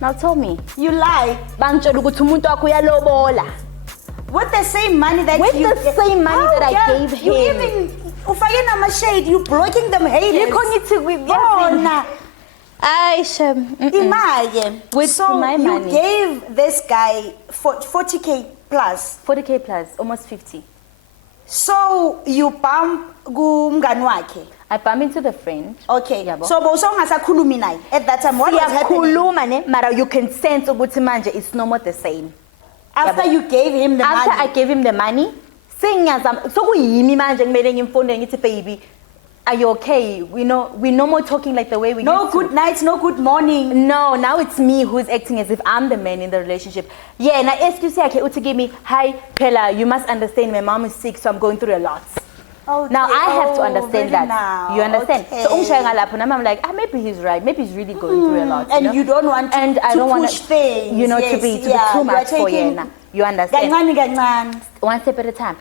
Now tell me. You lie. Bangitshela ukuthi umuntu wakho uyalobola. With the same money that With the same money that I gave him. You even ufake nama shade, you blocking them haters. You cognitive with Aisha. Imagine. With my money. You gave this guy 40k plus. 40k plus, almost 50. So you bump kumngani wakhe. I bump into the friend. Okay. Yabo. So bowusongasakhulumi naye at that time. What was happening? Siyakhuluma ne, mara you can sense ukuthi manje it's no more the same. After you gave him the money. After I gave him the money, sengiyazama sokuyimi manje kumele ngimfone ngithi baby, are you okay? We're no more talking like the way we used to. No good night, no good morning. No, now it's me who's acting as if I'm the man in the relationship. Yeah, na excuse yakhe uthi give me, hi Pella, you must understand my mom is sick, so I'm going through a lot. Okay. Now I have to understand really that. now. You understand? Okay. So I'm like, maybe he's right. Maybe he's really going through a lot. And you don't want to, and I don't want push things. to be too much for Yena. You understand? Kancane kancane. One step at a time.